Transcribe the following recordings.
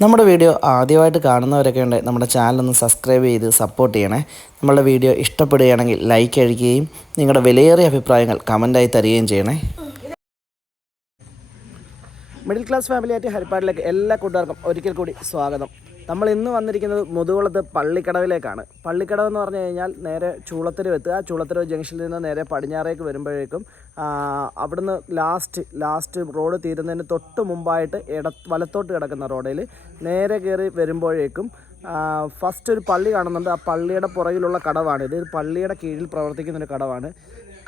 നമ്മുടെ വീഡിയോ ആദ്യമായിട്ട് കാണുന്നവരൊക്കെ ഉണ്ട് നമ്മുടെ ചാനലൊന്ന് സബ്സ്ക്രൈബ് ചെയ്ത് സപ്പോർട്ട് ചെയ്യണേ. നമ്മളുടെ വീഡിയോ ഇഷ്ടപ്പെടുകയാണെങ്കിൽ ലൈക്ക് അടിക്കുകയും നിങ്ങളുടെ വിലയേറിയ അഭിപ്രായങ്ങൾ കമൻറ്റായി തരികയും ചെയ്യണേ. മിഡിൽ ക്ലാസ് ഫാമിലിയായിട്ട് ഹരിപ്പാടിലേക്ക് എല്ലാ കൂട്ടുകാർക്കും ഒരിക്കൽ കൂടി സ്വാഗതം. നമ്മൾ ഇന്ന് വന്നിരിക്കുന്നത് മുതുകുളത്ത് പള്ളിക്കടവിലേക്കാണ്. പള്ളിക്കടവ് എന്ന് പറഞ്ഞു കഴിഞ്ഞാൽ നേരെ ചൂളത്തരവ് എത്തുക. ചൂളത്തരവ് ജംഗ്ഷനിൽ നിന്ന് നേരെ പടിഞ്ഞാറേക്ക് വരുമ്പോഴേക്കും അവിടുന്ന് ലാസ്റ്റ് റോഡ് തീരുന്നതിന് തൊട്ട് മുമ്പായിട്ട് വലത്തോട്ട് കിടക്കുന്ന റോഡിൽ നേരെ കയറി വരുമ്പോഴേക്കും ഫസ്റ്റ് ഒരു പള്ളി കാണുന്നുണ്ട്. ആ പള്ളിയുടെ പുറകിലുള്ള കടവാണ് ഇത്. പള്ളിയുടെ കീഴിൽ പ്രവർത്തിക്കുന്നൊരു കടവാണ്.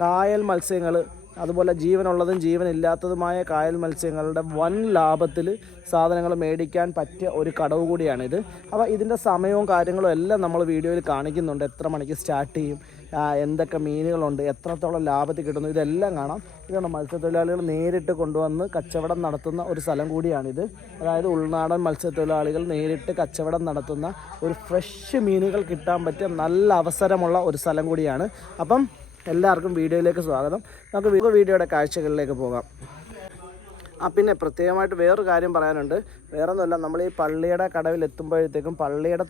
കായൽ മത്സ്യങ്ങൾ, അതുപോലെ ജീവനുള്ളതും ജീവനില്ലാത്തതുമായ കായൽ മത്സ്യങ്ങളുടെ വൻ ലാഭത്തിൽ സാധനങ്ങൾ മേടിക്കാൻ പറ്റിയ ഒരു കടവ് കൂടിയാണിത്. അപ്പോൾ ഇതിൻ്റെ സമയവും കാര്യങ്ങളും എല്ലാം നമ്മൾ വീഡിയോയിൽ കാണിക്കുന്നുണ്ട്. എത്ര മണിക്ക് സ്റ്റാർട്ട് ചെയ്യും, എന്തൊക്കെ മീനുകളുണ്ട്, എത്രത്തോളം ലാഭത്തിൽ കിട്ടുന്നു, ഇതെല്ലാം കാണാം. ഇതാണ് മത്സ്യത്തൊഴിലാളികൾ നേരിട്ട് കൊണ്ടുവന്ന് കച്ചവടം നടത്തുന്ന ഒരു സ്ഥലം കൂടിയാണിത്. അതായത് ഉൾനാടൻ മത്സ്യത്തൊഴിലാളികൾ നേരിട്ട് കച്ചവടം നടത്തുന്ന ഒരു ഫ്രഷ് മീനുകൾ കിട്ടാൻ പറ്റിയ നല്ല അവസരമുള്ള ഒരു സ്ഥലം കൂടിയാണ്. അപ്പം എല്ലാവർക്കും വീഡിയോയിലേക്ക് സ്വാഗതം. നമുക്ക് വീഡിയോയുടെ കാഴ്ചകളിലേക്ക് പോകാം. പിന്നെ പ്രത്യേകമായിട്ട് വേറൊരു കാര്യം പറയാനുണ്ട്. വേറൊന്നുമല്ല, നമ്മൾ ഈ പള്ളിയുടെ കടവിൽ എത്തുമ്പോഴത്തേക്കും പള്ളിയുടെ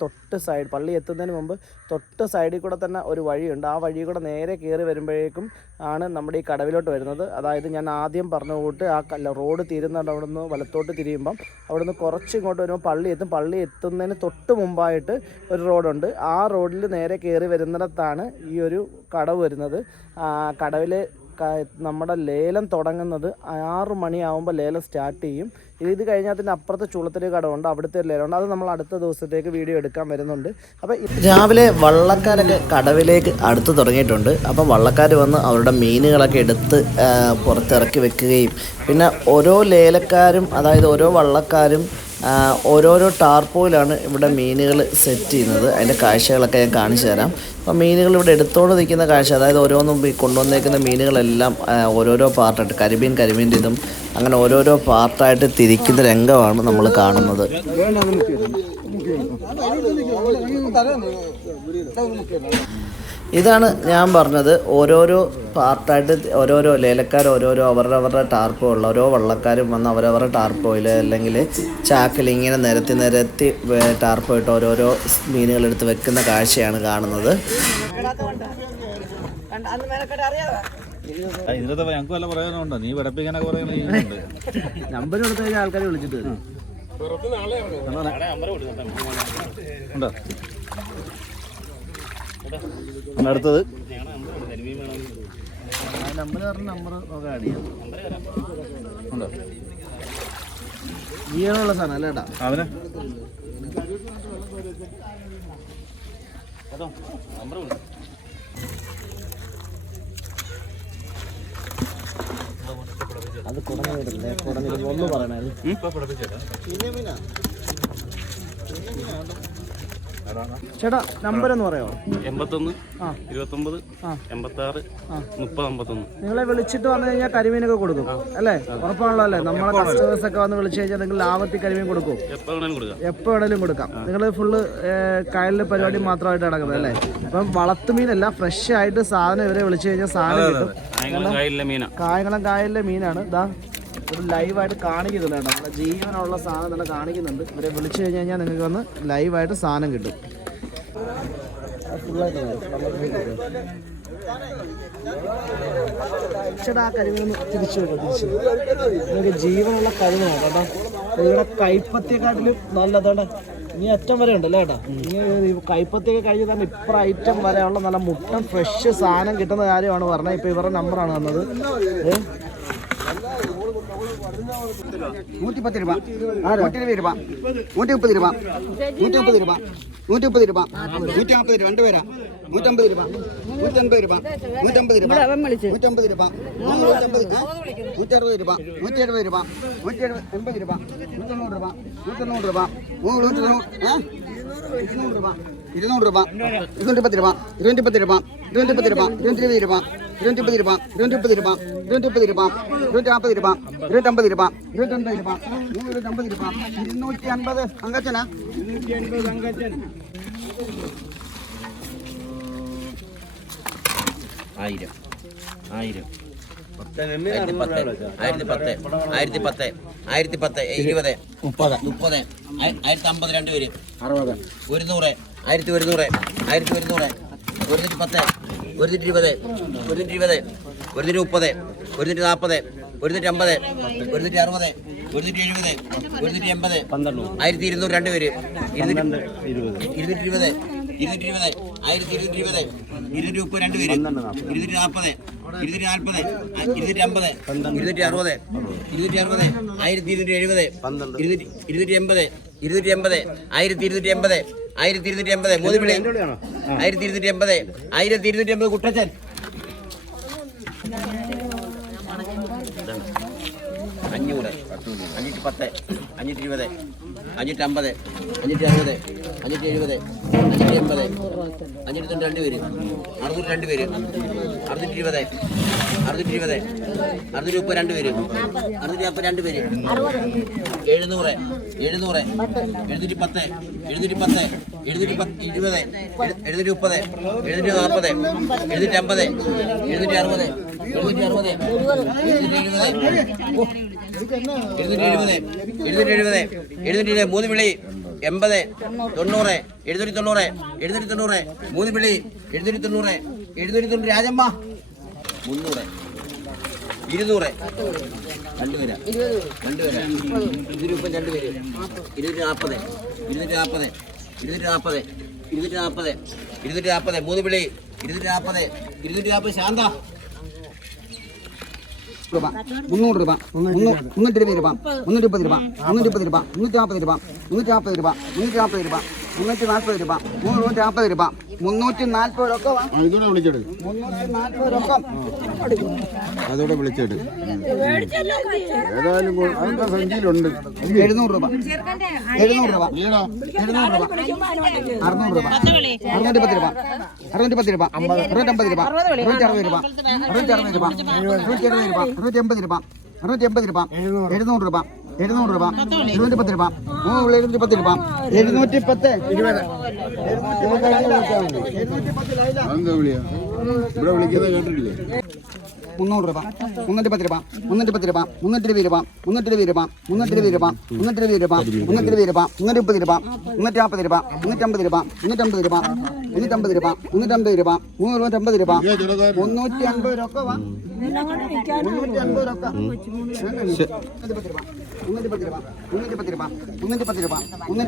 പള്ളി എത്തുന്നതിന് മുമ്പ് തൊട്ട് സൈഡിൽ കൂടെ തന്നെ ഒരു വഴിയുണ്ട്. ആ വഴി കൂടെ നേരെ കയറി വരുമ്പോഴേക്കും ആണ് നമ്മുടെ ഈ കടവിലോട്ട് വരുന്നത്. അതായത് ഞാൻ ആദ്യം പറഞ്ഞ കൂട്ട് ആ റോഡ് തീരുന്നുണ്ട്. അവിടെ നിന്ന് വലത്തോട്ട് തിരിയുമ്പം അവിടെ നിന്ന് കുറച്ച് ഇങ്ങോട്ട് വരുമ്പോൾ പള്ളി എത്തുന്നതിന് തൊട്ട് മുമ്പായിട്ട് ഒരു റോഡുണ്ട്. ആ റോഡിൽ നേരെ കയറി വരുന്നിടത്താണ് ഈ ഒരു കടവ് വരുന്നത്. കടവിൽ നമ്മുടെ ലേലം തുടങ്ങുന്നത് 6 മണിയാകുമ്പോൾ ലേലം സ്റ്റാർട്ട് ചെയ്യും. ഇത് കഴിഞ്ഞാൽ തന്നെ അപ്പുറത്തെ ചൂളത്തരി കടവുണ്ട്, അവിടുത്തെ ഒരു ലേലമുണ്ട്. അത് നമ്മൾ അടുത്ത ദിവസത്തേക്ക് വീഡിയോ എടുക്കാൻ വരുന്നുണ്ട്. അപ്പോൾ രാവിലെ വള്ളക്കാരൊക്കെ കടവിലേക്ക് അടുത്ത് തുടങ്ങിയിട്ടുണ്ട്. അപ്പം വള്ളക്കാർ വന്ന് അവരുടെ മീനുകളൊക്കെ എടുത്ത് പുറത്തിറക്കി വെക്കുകയും പിന്നെ ഓരോ ലേലക്കാരും, അതായത് ഓരോ വള്ളക്കാരും ഓരോരോ ടാർപ്പോയിലാണ് ഇവിടെ മീനുകൾ സെറ്റ് ചെയ്യുന്നത്. അതിൻ്റെ കാഴ്ചകളൊക്കെ ഞാൻ കാണിച്ചു തരാം. അപ്പോൾ മീനുകൾ ഇവിടെ എടുത്തോണ്ട് നിൽക്കുന്ന കാഴ്ച, അതായത് ഓരോന്നും കൊണ്ടുവന്നേക്കുന്ന മീനുകളെല്ലാം ഓരോരോ പാർട്ടായിട്ട് കരിമീൻ്റെ ഇതും അങ്ങനെ ഓരോരോ പാർട്ടായിട്ട് തിരിക്കുന്ന രംഗമാണ് നമ്മൾ കാണുന്നത്. ഇതാണ് ഞാൻ പറഞ്ഞത്, ഓരോരോ പാർട്ടായിട്ട് ഓരോരോ ലേലക്കാർ ഓരോരോ അവരുടെ ടാർപ്പോയുള്ള ഓരോ വള്ളക്കാരും വന്ന് അവരവരുടെ ടാർപ്പോയിൽ അല്ലെങ്കിൽ ചാക്കിൽ ഇങ്ങനെ നിരത്തി ടാർപ്പോയിട്ട് ഓരോരോ മീനുകളെടുത്ത് വെക്കുന്ന കാഴ്ചയാണ് കാണുന്നത്. നമ്പർ കൊടുത്തു കഴിഞ്ഞാൽ ആൾക്കാരെ വിളിച്ചിട്ട് അടുത്തത് നമ്പർ നമുക്ക് ആഡ് ചെയ്യാം. ജീവനുള്ള സാധനം അല്ലേ ഏട്ടാ? അത് കുടങ്ങില്ല ഒന്ന് പറയണേ. ചേട്ടാ നമ്പർ എന്ന് പറയോ? 81 29 86 30 51. നിങ്ങളെ വിളിച്ചിട്ട് വന്നു കഴിഞ്ഞാൽ കരിമീനൊക്കെ കൊടുക്കും അല്ലേ? ഉറപ്പാണല്ലോ അല്ലേ? നമ്മളെ കസ്റ്റമേഴ്സ് ഒക്കെ വന്ന് വിളിച്ചു കഴിഞ്ഞാൽ നിങ്ങൾ ലാഭത്തിൽ കരിമീൻ കൊടുക്കും? എപ്പോൾ വേണേലും കൊടുക്കാം. നിങ്ങൾ ഫുള്ള് കായലിലെ പരിപാടി മാത്രമായിട്ട് നടക്കുന്നത് അല്ലേ? അപ്പം വളർത്തുമീനല്ല, ഫ്രഷ് ആയിട്ട് സാധനം ഇവരെ വിളിച്ചു കഴിഞ്ഞാൽ സാധനം കിട്ടും. കായംകുളം കായലിലെ മീനാണ്. ഇതാ ഒരു ലൈവായിട്ട് കാണിക്കുന്നുണ്ട് കേട്ടോ. നമ്മുടെ ജീവനുള്ള സാധനം തന്നെ കാണിക്കുന്നുണ്ട്. ഇവരെ വിളിച്ചു കഴിഞ്ഞ് കഴിഞ്ഞാൽ നിങ്ങൾക്ക് വന്ന് ലൈവായിട്ട് സാധനം കിട്ടും. ചേട്ടാ ആ കരിമീൻ തിരിച്ചു നിങ്ങൾക്ക് ജീവനുള്ള കരിമീനാണ് കേട്ടോ. നിങ്ങളുടെ കൈപ്പത്തിയെക്കാട്ടിലും നല്ലതാണ്. ഇനി അറ്റം വരെ ഉണ്ടല്ലോ കേട്ടോ. ഇനി കൈപ്പത്തിയൊക്കെ കഴിഞ്ഞ് തന്നെ ഇപ്പുറം ഐറ്റം വരെയുള്ള നല്ല മുട്ടൻ ഫ്രഷ് സാധനം കിട്ടുന്ന കാര്യമാണ് പറഞ്ഞത്. ഇപ്പോൾ ഇവരുടെ നമ്പറാണ് തന്നത്. 110 രൂപ 120 രൂപ 130 രൂപ 130 രൂപ 130 രൂപ 140 രൂപ 2 പേരാ 150 രൂപ 150 രൂപ 150 രൂപ 150 രൂപ 160 രൂപ 170 രൂപ 180 രൂപ 190 രൂപ 190 രൂപ 200 രൂപ 200 രൂപ 210 രൂപ 210 രൂപ 210 രൂപ 220 രൂപ 230 രൂപ 230 രൂപ 230 രൂപ 240 രൂപ 250 രൂപ 250 രൂപ 350 രൂപ 250 അങ്കച്ചനാ 250 അങ്കച്ചൻ 1000 1010 1010 1010 1010 20 30 1050 2 പേര് 60 100 1100 1100 110 120 120 130 140 150 160 170 180 1200 2 പേര് 220 220 220 1220 230 2 പേര് 240 240 250 260 260 1270 280 280 1280 1280 മൂന്ന് വിളി 1280 1280 കുട്ടച്ചൻ 500 510 520 550 560 570 580 592 പേര് 602 പേര് 620 620 632 പേര് 642 പേര് 700 700 710 710 720 730 740 750 760 770 മൂന്ന് വിളി 80 90 790 790 മൂന്ന് വിളി 790 790 രാജമ്മ 300 200 രണ്ടുപേരാ 200 പേര് 240 240 240 240 240 മൂന്ന് വിളി 240 240 ശാന്ത രൂപ 300 രൂപ 320 രൂപ 330 രൂപ 330 രൂപ 340 രൂപ 340 രൂപ 340 രൂപ 340 രൂപ 340 രൂപ 340 രൂപ ഇതോടെ വിളിച്ചെടു 340 രൂപ അതോടെ വിളിച്ചെടു ഏതായാലും അതിന്റെ സഞ്ചിയിലുണ്ട് 700 രൂപ 700 രൂപ 700 രൂപ 600 രൂപ 610 രൂപ 610 രൂപ 650 രൂപ 660 രൂപ 660 രൂപ 670 രൂപ 680 രൂപ 680 രൂപ 700 രൂപ 700 രൂപ 710 രൂപ 710 രൂപ 710 അതെന്താ വിളിയാ ഇവിടെ വിളിക്കുന്നത് കേട്ടിട്ടില്ലേ 300 രൂപ 310 രൂപ 310 രൂപ 320 രൂപ 320 രൂപ 320 രൂപ 320 രൂപ 320 രൂപ 330 രൂപ 340 രൂപ 350 രൂപ 350 രൂപ 350 രൂപ 350 രൂപ 350 രൂപ 350 രൂപ 350 രൂപ 310 രൂപ 310 രൂപ 310 രൂപ 310 രൂപ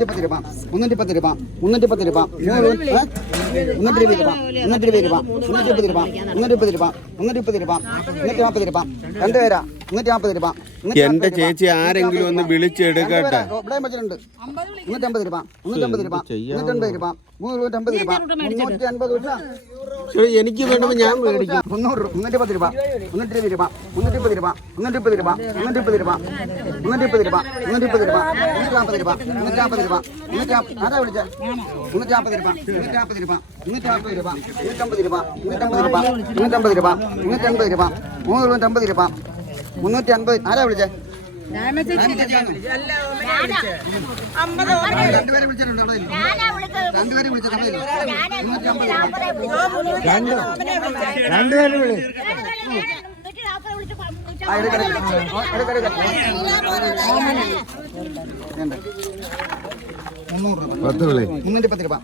310 രൂപ 310 രൂപ 320 രൂപ 320 രൂപ 320 രൂപ 320 രൂപ 140 രൂപ 140 രൂപ രണ്ടുപേരാ 140 രൂപ എന്റെ ചേച്ചി ആരെങ്കിലും ഒന്ന് വിളിച്ചെടുക്കട്ടെ ഇവിടെ വെച്ചിട്ടുണ്ട് 150 രൂപ 150 രൂപ 150 രൂപ 350 രൂപ 350 രൂപ എനിക്ക് വേണ്ടപ്പോ ഞാൻ മേടിക്കും 300 രൂപ 110 രൂപ 120 രൂപ 130 രൂപ 130 രൂപ 130 രൂപ 130 രൂപ 130 രൂപ 140 രൂപ 140 രൂപ 140 ആരാ വിളിച്ച 140 രൂപ 140 രൂപ 140 രൂപ 150 രൂപ 150 രൂപ 150 രൂപ 150 രൂപ 350 ആരാ വിളിച്ചേ രണ്ടുപേരെ വിളിച്ചിട്ടുണ്ട് രണ്ടുപേരെ വിളിച്ചിട്ടുണ്ട് രണ്ടുപേരെ വിളി പത്ത് വിളി 310 രൂപ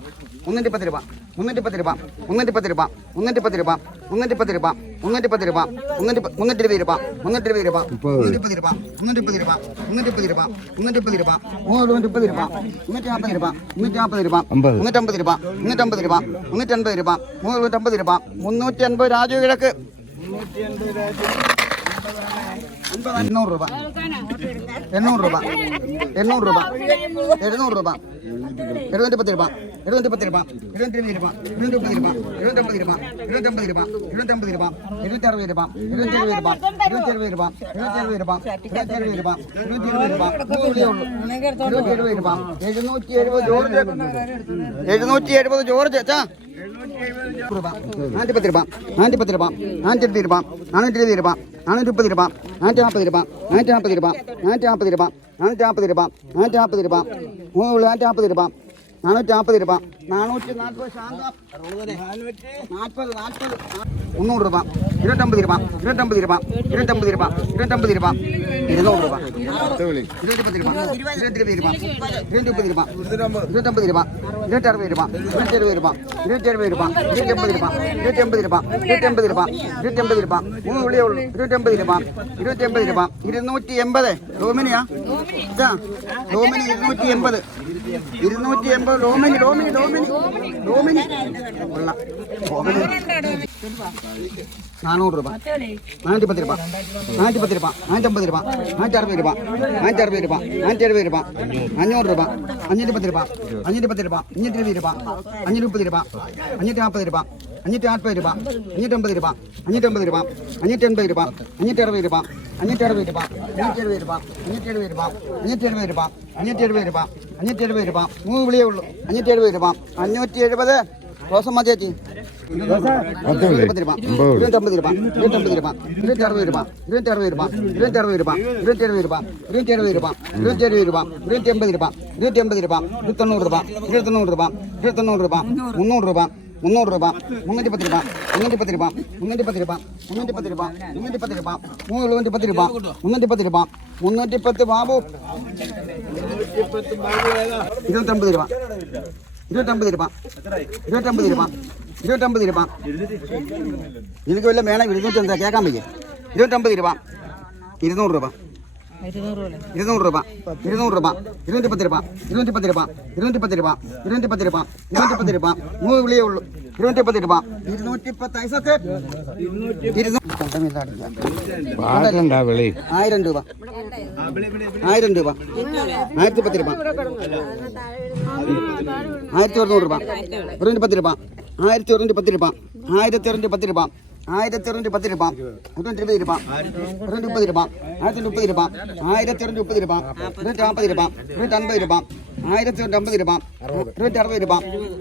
310 രൂപ 310 രൂപ 310 രൂപ 310 രൂപ 310 രൂപ 310 രൂപ 320 രൂപ 320 രൂപ 330 രൂപ 330 രൂപ 330 രൂപ 330 രൂപ 330 രൂപ 150 രൂപ 150 രൂപ 150 രൂപ 150 രൂപ 150 രൂപ 350 രൂപ 350 രാജു കിഴക്ക് 800 രൂപ 800 രൂപ 800 രൂപ 700 രൂപ 710 രൂപ 710 രൂപ 22 രൂപ 230 രൂപ 250 രൂപ 250 രൂപ 250 രൂപ 260 രൂപ 270 രൂപ 270 രൂപ 270 രൂപ 270 രൂപ 270 രൂപ 270 രൂപ 770 ജോർജ് 770 ജോർജ് അച്ഛാ രൂപ 410 രൂപ 410 രൂപ 420 രൂപ 420 രൂപ 430 രൂപ 440 രൂപ 440 രൂപ 440 രൂപ 440 രൂപ 440 രൂപ 440 രൂപ 440 രൂപ 440 ശാന്തം 40 300 രൂപ 250 രൂപ 250 രൂപ 250 രൂപ 250 രൂപ 200 രൂപ 210 രൂപ 220 രൂപ 230 രൂപ 250 രൂപ 260 രൂപ 270 രൂപ 270 രൂപ 280 രൂപ 280 രൂപ 280 രൂപ 280 രൂപ 3 വിളിയേ ഉള്ളൂ 280 രൂപ 280 രൂപ 280 റോമിനിയാ റോമിനി 280 280 റോമിനി റോമിനി റോമിനി റോമിനി കൊള്ളാം റോമിനി 400 രൂപ 410 രൂപ 410 രൂപ 450 രൂപ 460 രൂപ 460 രൂപ 470 രൂപ 500 രൂപ 510 രൂപ 510 രൂപ 520 രൂപ 530 രൂപ 540 രൂപ 540 രൂപ 550 രൂപ 550 രൂപ 580 രൂപ 560 രൂപ 560 രൂപ 570 രൂപ 570 രൂപ 570 രൂപ 570 രൂപ 570 രൂപ 3 വിളിയേ ഉള്ളൂ 570 രൂപ 570 റോസമ്മ ചേച്ചി 250 രൂപ 250 രൂപ 250 രൂപ 260 രൂപ 260 രൂപ 260 രൂപ 270 രൂപ 270 രൂപ 270 രൂപ 280 രൂപ 280 രൂപ 290 രൂപ 290 രൂപ 290 രൂപ 300 രൂപ 300 രൂപ 310 രൂപ 310 രൂപ 310 രൂപ 310 രൂപ 310 രൂപ 310 രൂപ 310 രൂപ 310 ബാബു 250 രൂപ 250 രൂപ 250 രൂപ 250 രൂപ എനിക്ക് വല്ല വേണം 200 എന്താ കേൾക്കാൻ വയ്യ 250 രൂപ 200 രൂപ 200 രൂപ 200 രൂപ 210 രൂപ 210 രൂപ 210 രൂപ 210 രൂപ 210 രൂപ 3 വിളിയേ ഉള്ളൂ 210 രൂപ 210 ഐസൊക്കെ 1000 രൂപ 1000 രൂപ 1010 രൂപ 1100 രൂപ 210 രൂപ 1210 രൂപ 1210 രൂപ 1210 രൂപ 120 രൂപ 130 രൂപ 1030 രൂപ 1230 രൂപ 240 രൂപ 250 രൂപ 1250 രൂപ 260 രൂപ 70 രൂപ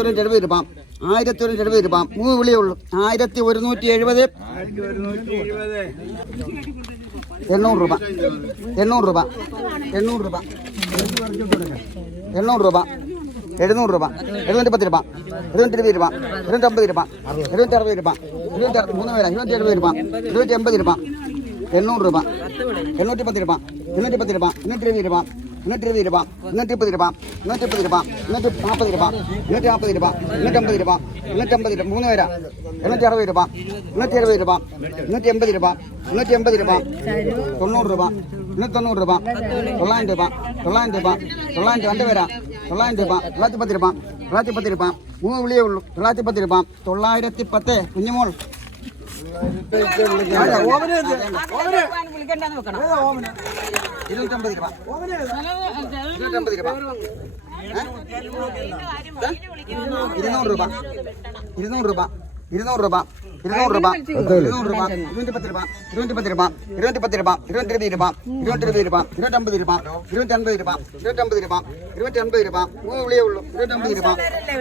1270 രൂപ 1270 രൂപ 3 വിളിയേ ഉള്ളൂ 1170 800 രൂപ 800 രൂപ 800 രൂപ 800 രൂപ 700 രൂപ 710 രൂപ 720 രൂപ 250 രൂപ 260 രൂപ 3 പേരാ 270 രൂപ 280 രൂപ 800 രൂപ 810 രൂപ 810 രൂപ 820 രൂപ 120 രൂപ 130 രൂപ 130 രൂപ 140 രൂപ 140 രൂപ 150 രൂപ 150 രൂപ 3 പേരാ 260 രൂപ 160 രൂപ 180 രൂപ 180 രൂപ 90 രൂപ 190 രൂപ 900 രൂപ 900 രൂപ 900 2 പേരാ 900 രൂപ 910 രൂപ 910 രൂപ 3 വിളിയേ ഉള്ളൂ 910 രൂപ 910 കുഞ്ഞുമോൾ 250 രൂപ 250 രൂപ 200 രൂപ 200 രൂപ 200 രൂപ 200 രൂപ 200 രൂപ 210 രൂപ 210 രൂപ 210 രൂപ 220 രൂപ 220 രൂപ 250 രൂപ 250 രൂപ 250 രൂപ 250 രൂപ 3 വിളിയേ ഉള്ളൂ 250 രൂപ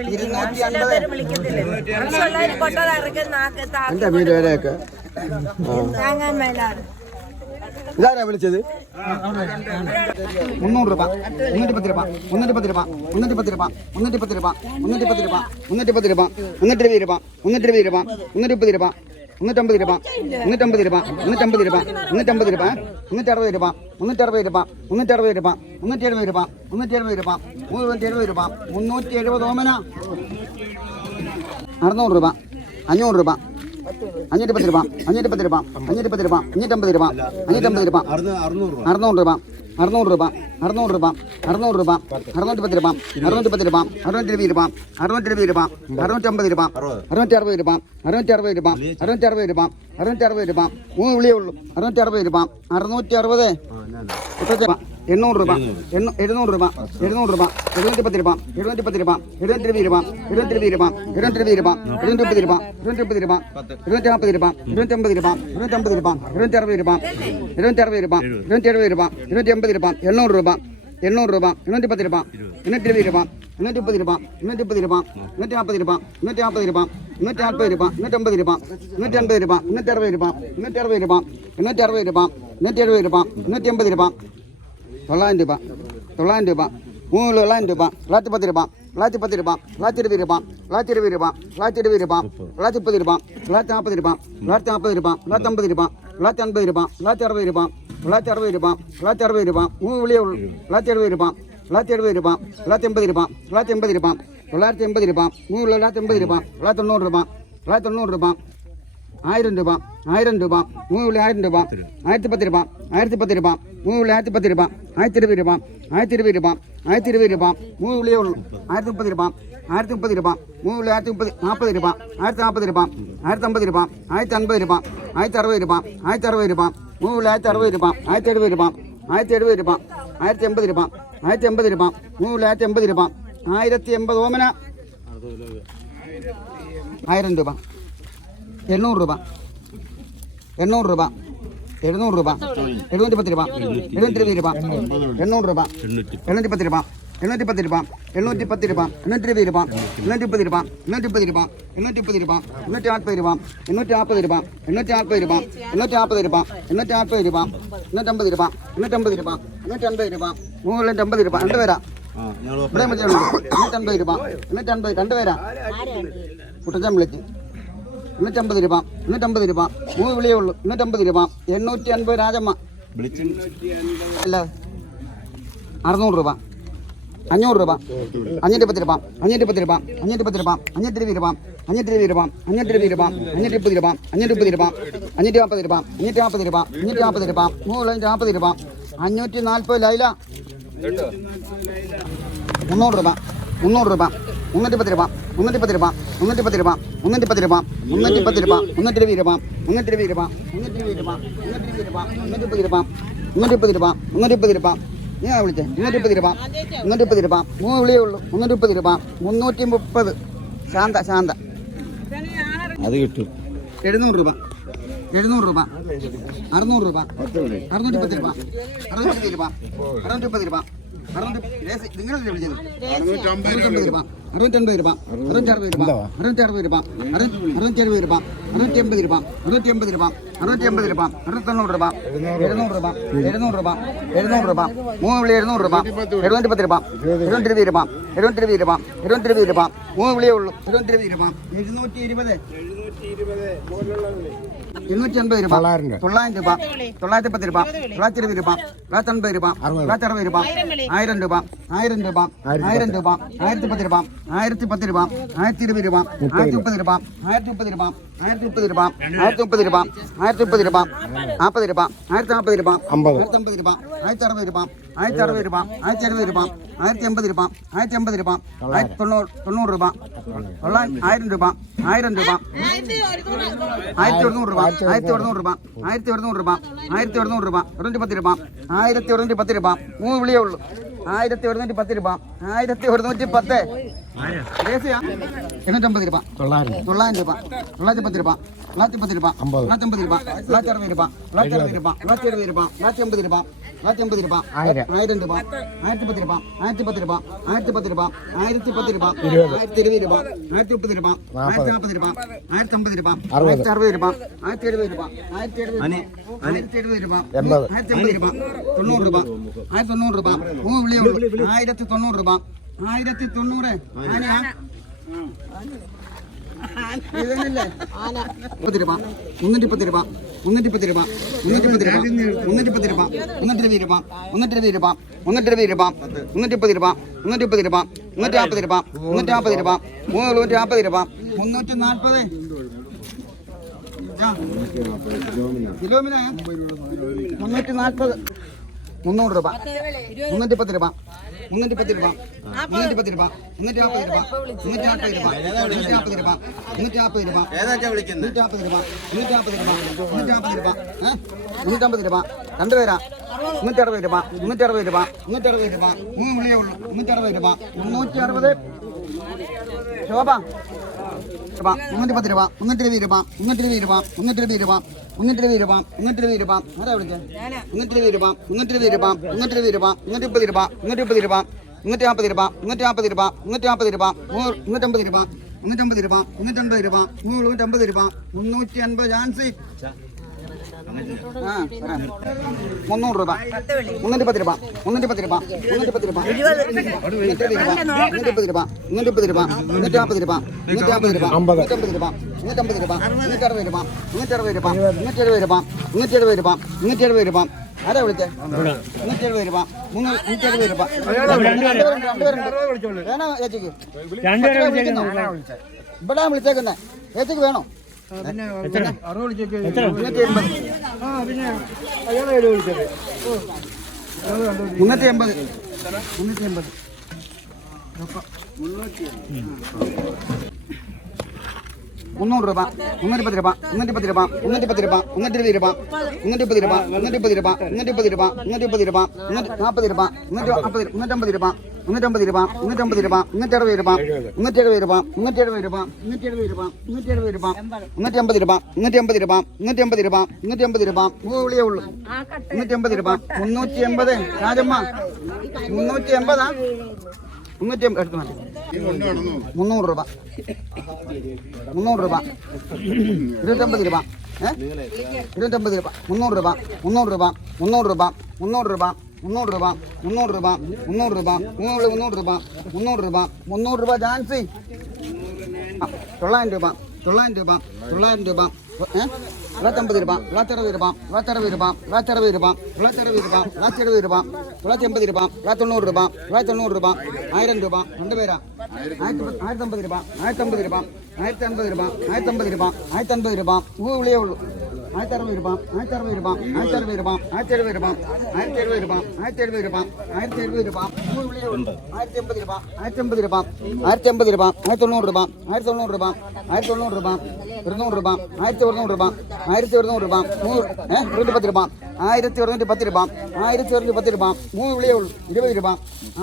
250 എന്റെ വീട് വരെയൊക്കെ ഇതാരാ വിളിച്ചത് 300 രൂപ 310 രൂപ 310 രൂപ 310 രൂപ 310 രൂപ 310 രൂപ 310 രൂപ 120 രൂപ 120 രൂപ 130 രൂപ 150 രൂപ 150 രൂപ 150 രൂപ 150 രൂപ 160 രൂപ 160 രൂപ 160 രൂപ 170 രൂപ 170 രൂപ 370 രൂപ 370 ഓമന 600 രൂപ 500 രൂപ 510 രൂപ 510 രൂപ 510 രൂപ 550 രൂപ 550 രൂപ 600 രൂപ 600 രൂപ 600 രൂപ 600 രൂപ 610 രൂപ 610 രൂപ 620 രൂപ 620 രൂപ 650 രൂപ 660 രൂപ 660 രൂപ 660 രൂപ 660 രൂപ 3 വിളിയേ ഉള്ളൂ 660 രൂപ 660 800 രൂപ 700 രൂപ 700 രൂപ 710 രൂപ 710 രൂപ 720 രൂപ 720 രൂപ 720 രൂപ 730 രൂപ 730 രൂപ 740 രൂപ 750 രൂപ 750 രൂപ 760 രൂപ 760 രൂപ 770 രൂപ 780 രൂപ 800 രൂപ 800 രൂപ 810 രൂപ 820 രൂപ 830 രൂപ 830 രൂപ 140 രൂപ 140 രൂപ 140 രൂപ 150 രൂപ 150 രൂപ 160 രൂപ 160 രൂപ 160 രൂപ 170 രൂപ 180 രൂപ 900 രൂപ 900 രൂപ 900 രൂപ 910 രൂപ 910 രൂപ 920 രൂപ 920 രൂപ 920 രൂപ 930 രൂപ 940 രൂപ 940 രൂപ 950 രൂപ 950 രൂപ 960 രൂപ 960 രൂപ 960 രൂപ 3 വിളിയേ ഉള്ളൂ 970 രൂപ 970 രൂപ 980 രൂപ 980 രൂപ 980 രൂപ 980 രൂപ 990 രൂപ 990 രൂപ 1000 രൂപ 1000 രൂപ 1000 രൂപ 1010 രൂപ 1010 രൂപ 1010 രൂപ 1020 രൂപ 1020 രൂപ 1020 രൂപ 3 വിളിയേ ഉള്ളൂ 1030 രൂപ 1030 രൂപ 1030 40 രൂപ 1040 രൂപ 1050 രൂപ 1050 രൂപ 1060 രൂപ 1060 രൂപ 1060 രൂപ 1070 രൂപ 1070 രൂപ 1080 രൂപ 1080 രൂപ 1080 രൂപ 1080 ഓമന 1000 രൂപ 800 രൂപ 800 രൂപ 700 രൂപ 710 രൂപ 720 രൂപ 800 രൂപ 710 രൂപ 810 രൂപ 810 രൂപ 820 രൂപ 830 രൂപ 830 രൂപ 830 രൂപ 840 രൂപ 840 രൂപ 840 രൂപ 840 രൂപ 840 രൂപ 850 രൂപ 850 രൂപ 850 രൂപ 350 രൂപ രണ്ടുപേരാ ഇവിടെ 850 രൂപ 850 രണ്ടുപേരാ കുട്ടച്ചൻ വിളിച്ച് 850 രൂപ 850 രൂപ 3 വിളിയേ ഉള്ളൂ 850 രൂപ 850 രാജമ്മ അല്ല 600 രൂപ 500 രൂപ 510 രൂപ 510 രൂപ 510 രൂപ 520 രൂപ 520 രൂപ 520 രൂപ 530 രൂപ 530 രൂപ 540 രൂപ 540 രൂപ 540 രൂപ 340 രൂപ 540 ലൈല 300 രൂപ 300 രൂപ 310 രൂപ 310 രൂപ 310 രൂപ 310 രൂപ 310 രൂപ 320 രൂപ 320 രൂപ 320 രൂപ 320 രൂപ 330 രൂപ 330 രൂപ ഞാൻ വിളിച്ചേ 230 രൂപ 230 രൂപ 3 വിളിയേ ഉള്ളൂ 330 രൂപ 330 ശാന്ത ശാന്ത അത് കിട്ടും 700 രൂപ 700 രൂപ 600 രൂപ 610 രൂപ 620 രൂപ 630 രൂപ നിങ്ങളല്ലേ വിളിച്ചത് 650 രൂപ 650 രൂപ 660 രൂപ 660 രൂപ 670 രൂപ 680 രൂപ 680 രൂപ 680 രൂപ 690 രൂപ 700 രൂപ 700 രൂപ 700 രൂപ 3 വിളി 700 രൂപ 710 രൂപ 720 രൂപ 720 രൂപ 720 രൂപ 3 വിളിയേ ഉള്ളൂ 720 രൂപ 720 250 രൂപ 900 രൂപ 910 രൂപ 920 രൂപ 950 രൂപ 960 രൂപ 1000 രൂപ 1000 രൂപ 1000 രൂപ 1010 രൂപ 1010 രൂപ 1020 രൂപ 1030 രൂപ 1030 രൂപ 1030 രൂപ 1030 രൂപ 1030 രൂപ 40 രൂപ 1040 രൂപ 1050 രൂപ 1060 രൂപ 1060 രൂപ 1060 രൂപ 1080 രൂപ 1080 രൂപ 90 രൂപ 1000 രൂപ 1000 രൂപ 1100 രൂപ 1100 രൂപ 1100 രൂപ 1100 രൂപ 210 രൂപ 1110 രൂപ 3 വിളിയേ ഉള്ളൂ 1110 രൂപ 1110 850 രൂപ 900 രൂപ 910 രൂപ 910 രൂപ 950 രൂപ 960 രൂപ 960 രൂപ 970 രൂപ 980 രൂപ 980 രൂപ 1000 രൂപ 1010 രൂപ 1010 രൂപ 1010 രൂപ 1010 രൂപ 1020 രൂപ 1030 രൂപ 1040 രൂപ 1050 രൂപ 1060 രൂപ 1070 രൂപ 1070 രൂപ 1080 രൂപ 90 രൂപ 1090 രൂപ 3 വിളിയേ ഉള്ളൂ 1090 രൂപ 1090 ആനയാ ഇതല്ലേ 30 രൂപ 310 രൂപ 310 രൂപ 310 രൂപ 310 രൂപ 320 രൂപ 320 രൂപ 320 രൂപ 330 രൂപ 330 രൂപ 340 രൂപ 340 രൂപ 340 രൂപ 340 കിലോമിന് 340 300 രൂപ 310 രൂപ 310 രൂപ 310 രൂപ 340 രൂപ 340 രൂപ 340 രൂപ 340 രൂപ ഏതാച്ചാ വിളിക്കുന്നത് 140 രൂപ 140 രൂപ 140 രൂപ 150 രൂപ രണ്ടുപേരാ 360 രൂപ 360 രൂപ 360 രൂപ 3 വിളിയേ ഉള്ളൂ 360 രൂപ 360 ശോഭ രൂപ 310 രൂപ 320 രൂപ 320 രൂപ 320 രൂപ 320 രൂപ 320 രൂപ ആരാ വിളിച്ചത് 320 രൂപ 320 രൂപ 320 രൂപ 130 രൂപ 130 രൂപ 140 രൂപ 140 രൂപ 140 രൂപ 150 രൂപ 150 രൂപ 150 രൂപ 150 രൂപ 350 ചാൻസി 300 രൂപ 310 രൂപ 310 രൂപ 310 രൂപ 330 രൂപ 330 രൂപ 330 രൂപ 140 രൂപ 150 രൂപ 150 രൂപ 150 രൂപ 160 രൂപ 160 രൂപ 170 രൂപ 170 രൂപ 170 രൂപ ആരാ വിളിച്ചേ 170 രൂപ 170 രൂപ വേണോ ചേച്ചിക്ക് ഇവിടെ വിളിച്ചേക്കുന്നേ ചേച്ചിക്ക് വേണോ 300 രൂപ 310 രൂപ 310 രൂപ 110 രൂപ 120 രൂപ 130 രൂപ 130 രൂപ 130 രൂപ 130 രൂപ 140 രൂപ 150 രൂപ 150 രൂപ 150 രൂപ 160 രൂപ 170 രൂപ 170 രൂപ 170 രൂപ 170 രൂപ 170 രൂപ 150 രൂപ 150 രൂപ 150 രൂപ വിളിയേ ഉള്ളൂ 150 രൂപ 380 രാജമ്മ 380 380 എടുത്തു മതി 300 രൂപ 300 രൂപ 250 രൂപ 250 രൂപ 300 രൂപ 300 രൂപ 300 രൂപ 300 രൂപ 300 രൂപ 300 രൂപ 300 രൂപ 300 രൂപ 300 രൂപ 300 രൂപ ജാൻസി 900 രൂപ 900 രൂപ 900 രൂപ 950 രൂപ 960 രൂപ 960 രൂപ 960 രൂപ 960 രൂപ 960 രൂപ 980 രൂപ 990 രൂപ 990 രൂപ 1000 രൂപ രണ്ടുപേരാ 1050 രൂപ 1050 രൂപ 1050 രൂപ 1050 രൂപ 1050 രൂപ വിളിയേ ഉള്ളൂ 1060 രൂപ 1060 രൂപ 1060 രൂപ 1070 രൂപ 1070 രൂപ 1070 രൂപ 1070 രൂപ വിളിയേ ഉള്ളൂ 1080 രൂപ 1080 രൂപ 1080 രൂപ 1090 രൂപ 1090 രൂപ 1090 രൂപ 200 രൂപ 1100 രൂപ 1100 രൂപ 210 രൂപ 1110 രൂപ 1110 രൂപ വിളിയേ ഉള്ളൂ 20 രൂപ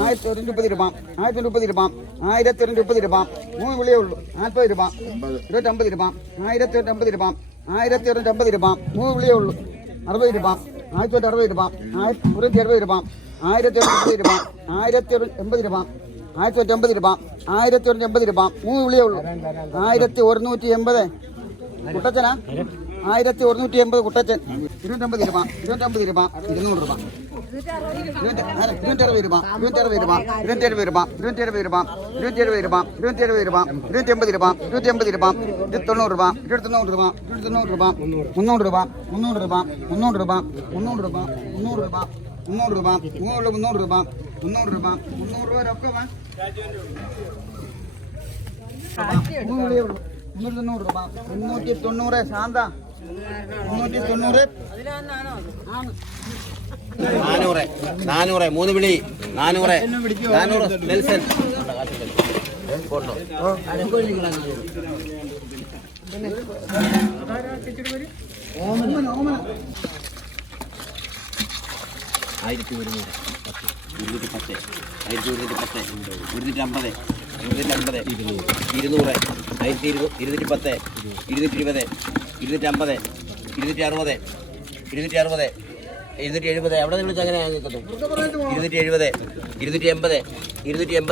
1130 രൂപ 1130 രൂപ 1130 രൂപ വിളിയേ ഉള്ളൂ 40 രൂപ 250 രൂപ 1150 രൂപ 1150 രൂപ വിളിയേ ഉള്ളൂ 60 രൂപ 1160 രൂപ 1160 രൂപ 1180 രൂപ 1180 രൂപ 1150 രൂപ 1180 രൂപ വിളിയേ ഉള്ളൂ 1180 കുട്ടച്ചനാ 1180 കുട്ടച്ചൻ 250 രൂപ 250 രൂപ 200 രൂപ 260 രൂപ 260 രൂപ 270 രൂപ 270 രൂപ 270 രൂപ 270 രൂപ 280 രൂപ 280 രൂപ 90 രൂപ 290 രൂപ 290 രൂപ 300 രൂപ 300 രൂപ 300 രൂപ 300 രൂപ 300 രൂപ 300 രൂപ 300 രൂപ 300 രൂപ 300 രൂപ ഒക്കെ വേണം 390 രൂപ 390 ശാന്ത 390 400 3 വിളി 400 400 നെൽസൺ ഫോട്ടോ ആയിരത്തി 210 250 250 200 1210 220 250 260 260 270 എവിടെ നിങ്ങൾ അങ്ങനെ കിട്ടും 270 280 280 290 300 310 350 360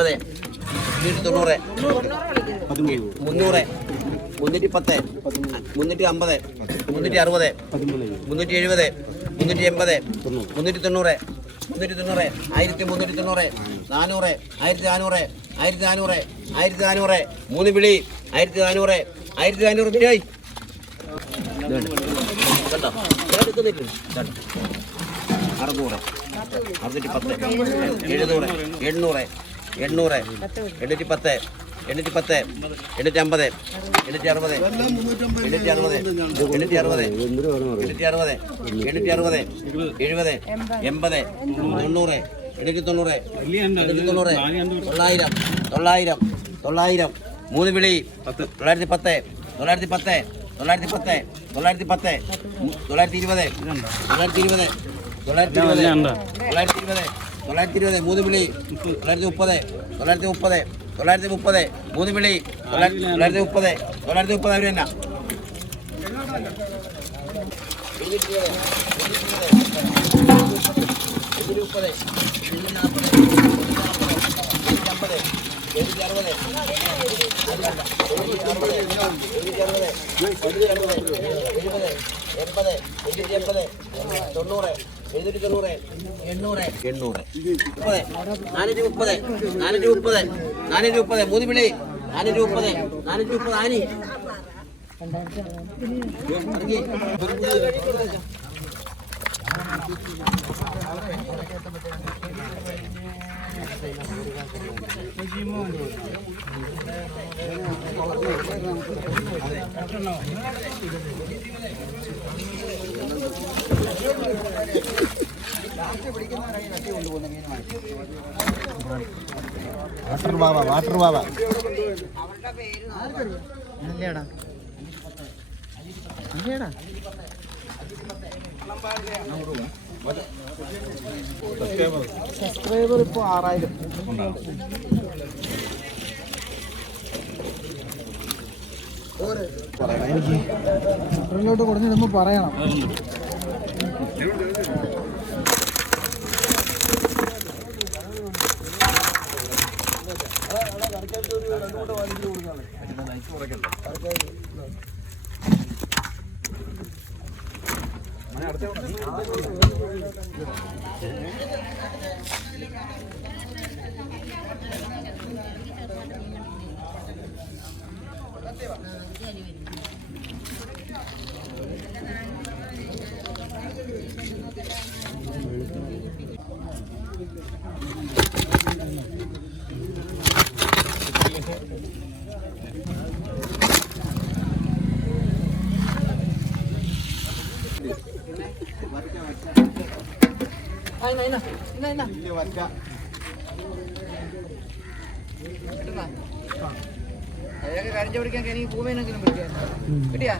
370 380 390 390 1390 400 1400 1400 1400 3 വിളി 1400 1400 ബിരിയായി കേട്ടോ 600 610 700 800 800 810 810 850 860 860 860 860 70 80 90 900 മൂന്ന് വിളി 910 910 910 910 920 മൂന്ന് വിളി 930 മൂന്ന് വിളി 930 അവർ തന്നെ മൂന്ന് വിളി 430 ആനി വാട്ടർ ബാബ സബ്സ്ക്രൈബർ ഇപ്പോൾ 6000. ോട്ട് കുറഞ്ഞിടുമ്പോൾ പറയണം. കരിഞ്ഞു പിടിക്കാൻ എനിക്ക് പൂമേനെങ്കിലും പിടിക്കാൻ കിട്ടിയാ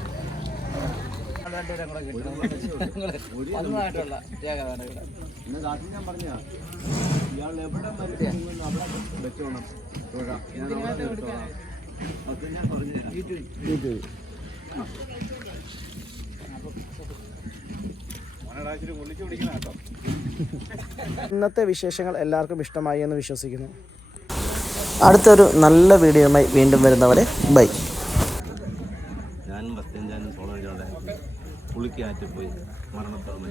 ഒന്നായിട്ടുള്ള ഞാൻ പറഞ്ഞ ഇയാൾ എവിടെ വെച്ചോണം ഞാൻ പറഞ്ഞു ഇന്നത്തെ വിശേഷങ്ങൾ എല്ലാവർക്കും ഇഷ്ടമായി എന്ന് വിശ്വസിക്കുന്നു. അടുത്തൊരു നല്ല വീഡിയോയുമായി വീണ്ടും വരുന്നവരെ ബൈ. ഞാനും 25 പുള്ളിക്ക് ആറ്റ് പോയി മരണത്തോളം